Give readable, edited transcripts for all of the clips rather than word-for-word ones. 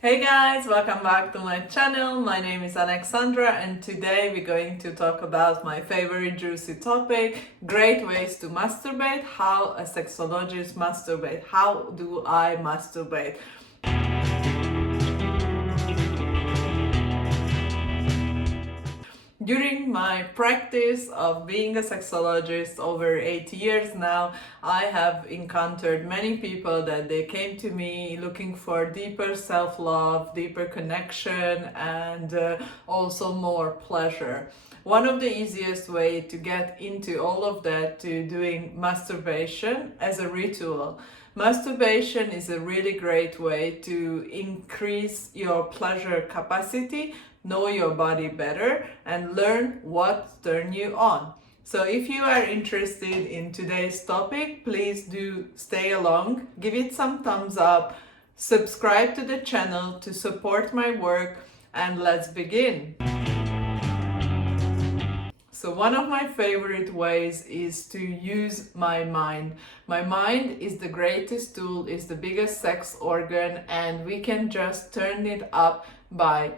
Hey guys, welcome back to my channel. My name is Alexandra and today we're going to talk about my favorite juicy topic, great ways to masturbate, how a sexologist masturbates. How do I masturbate? During my practice of being a sexologist over 8 years now, I have encountered many people that they came to me looking for deeper self-love, deeper connection, and also more pleasure. One of the easiest way to get into all of that to doing masturbation as a ritual. Masturbation is a really great way to increase your pleasure capacity, know your body better, and learn what turns you on. So if you are interested in today's topic, please do stay along, give it some thumbs up, subscribe to the channel to support my work, and let's begin. So one of my favorite ways is to use my mind. My mind is the greatest tool, is the biggest sex organ, and we can just turn it up by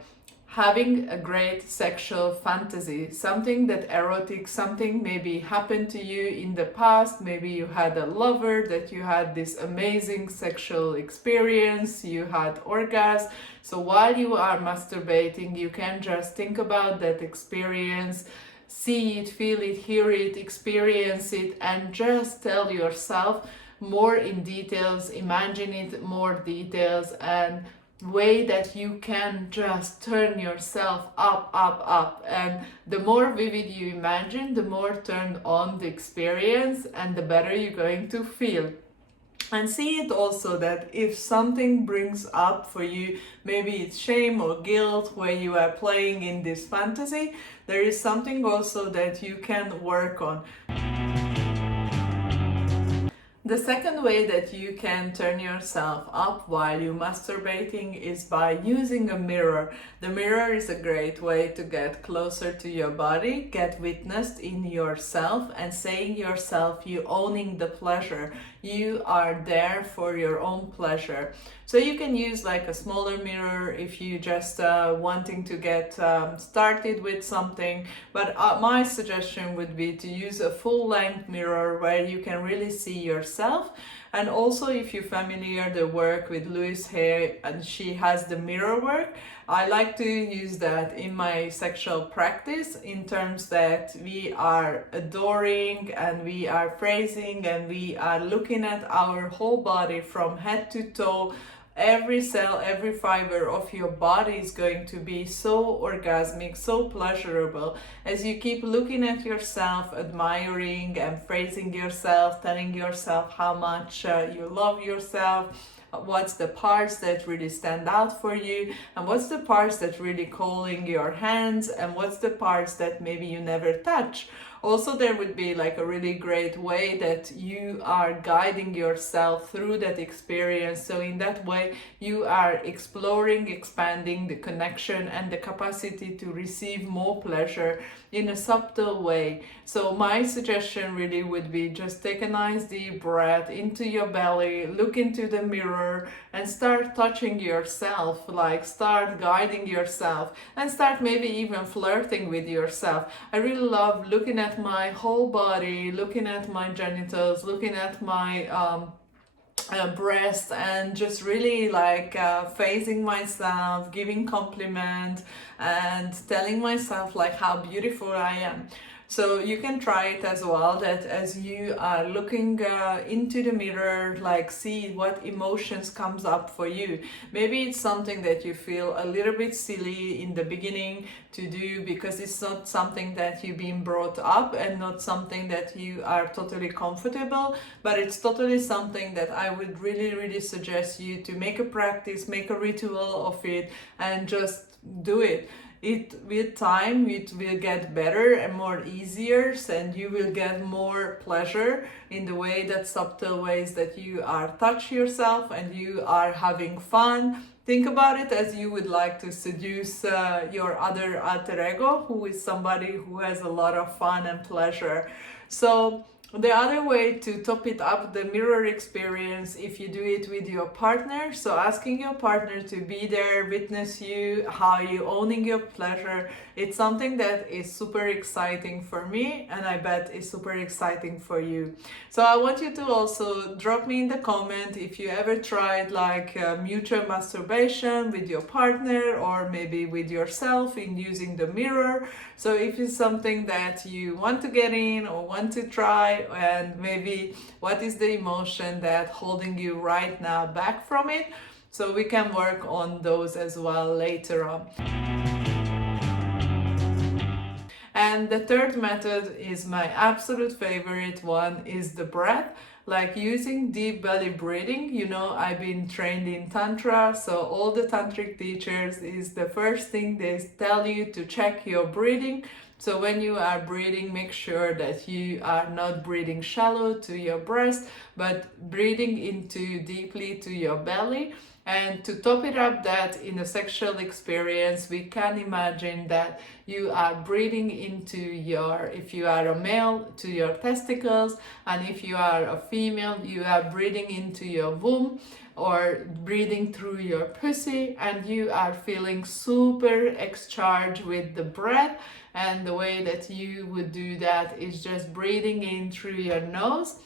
having a great sexual fantasy, something that erotic, something maybe happened to you in the past, maybe you had a lover that you had this amazing sexual experience, you had orgasm. So while you are masturbating, you can just think about that experience, see it, feel it, hear it, experience it, and just tell yourself more in details, imagine it more details, and way that you can just turn yourself up. And the more vivid you imagine, the more turned on the experience and the better you're going to feel. And see it also that if something brings up for you, maybe it's shame or guilt where you are playing in this fantasy, there is something also that you can work on. The second way that you can turn yourself up while you're masturbating is by using a mirror. The mirror is a great way to get closer to your body, get witnessed in yourself, and saying yourself you owning the pleasure. You are there for your own pleasure. So you can use like a smaller mirror if you just wanting to get started with something. But my suggestion would be to use a full-length mirror where you can really see yourself. And also if you're familiar the work with Louise Hay, and she has the mirror work, I like to use that in my sexual practice in terms that we are adoring and we are praising and we are looking at our whole body from head to toe. Every cell, every fiber of your body is going to be so orgasmic, so pleasurable as you keep looking at yourself, admiring and praising yourself, telling yourself how much you love yourself, what's the parts that really stand out for you, and what's the parts that really calling your hands, and what's the parts that maybe you never touch. Also, there would be like a really great way that you are guiding yourself through that experience. So in that way, you are exploring, expanding the connection and the capacity to receive more pleasure in a subtle way. So my suggestion really would be just take a nice deep breath into your belly, look into the mirror and start touching yourself, like start guiding yourself and start maybe even flirting with yourself. I really love looking at my whole body, looking at my genitals, looking at my breast, and just really like facing myself, giving compliment and telling myself like how beautiful I am. So you can try it as well, that as you are looking into the mirror, like see what emotions comes up for you. Maybe it's something that you feel a little bit silly in the beginning to do because it's not something that you've been brought up and not something that you are totally comfortable, but it's totally something that I would really suggest you to make a practice, make a ritual of it and just do it. With time it will get better and more easier, and you will get more pleasure in the way that subtle ways that you are touch yourself and you are having fun. Think about it as you would like to seduce your other alter ego, who is somebody who has a lot of fun and pleasure. So The other way to top it up the mirror experience, if you do it with your partner, so asking your partner to be there, witness you, how you owning your pleasure, it's something that is super exciting for me, and I bet is super exciting for you. So I want you to also drop me in the comment if you ever tried like mutual masturbation with your partner or maybe with yourself in using the mirror. So if it's something that you want to get in or want to try, and maybe what is the emotion that holding you right now back from it, so we can work on those as well later on. And the third method is my absolute favorite one, is the breath, like using deep belly breathing. You know, I've been trained in Tantra, so all the tantric teachers is the first thing they tell you to check your breathing. So when you are breathing, make sure that you are not breathing shallow to your breast, but breathing into deeply to your belly. And to top it up, that in a sexual experience, we can imagine that you are breathing into your, if you are a male, to your testicles, and if you are a female, you are breathing into your womb or breathing through your pussy, and you are feeling super excharged with the breath. And the way that you would do that is just breathing in through your nose,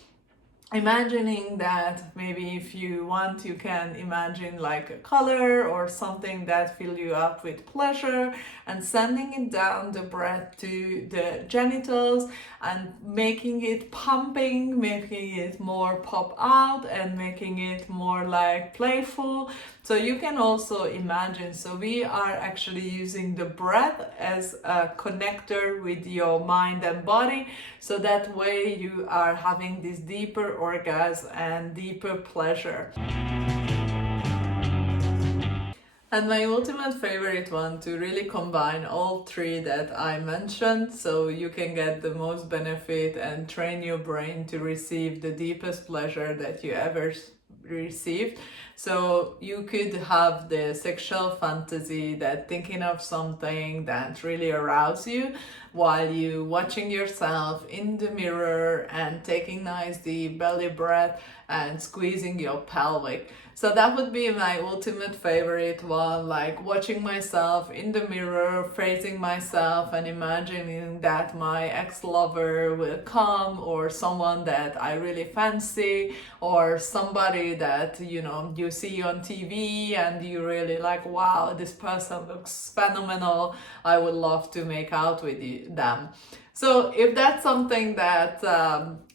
imagining that maybe if you want, you can imagine like a color or something that fill you up with pleasure, and sending it down the breath to the genitals and making it pumping, making it more pop out and making it more like playful. So you can also imagine, so we are actually using the breath as a connector with your mind and body, so that way you are having this deeper orgasm and deeper pleasure. And my ultimate favorite one, to really combine all three that I mentioned, so you can get the most benefit and train your brain to receive the deepest pleasure that you ever received. So you could have the sexual fantasy that thinking of something that really arouses you while you watching yourself in the mirror and taking nice deep belly breath and squeezing your pelvic. So that would be my ultimate favorite one, like watching myself in the mirror, facing myself and imagining that my ex-lover will come, or someone that I really fancy, or somebody that, you know, you see on TV and you really like, wow, this person looks phenomenal, I would love to make out with them. So if that's something that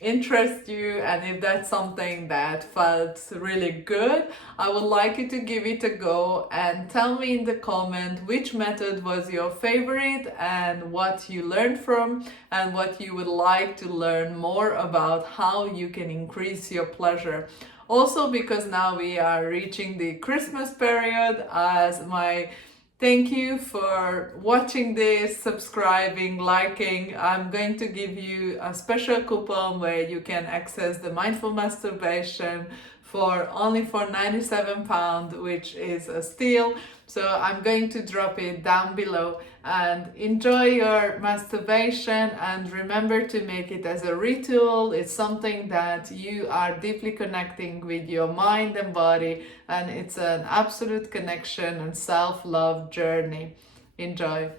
interests you, and if that's something that felt really good, I would like you to give it a go and tell me in the comment which method was your favorite and what you learned from, and what you would like to learn more about, how you can increase your pleasure. Also, because now we are reaching the Christmas period, as my thank you for watching this, subscribing, liking. I'm going to give you a special coupon where you can access the mindful masturbation for only for £97, which is a steal. So I'm going to drop it down below, and enjoy your masturbation, and remember to make it as a ritual. It's something that you are deeply connecting with your mind and body, and it's an absolute connection and self-love journey. Enjoy.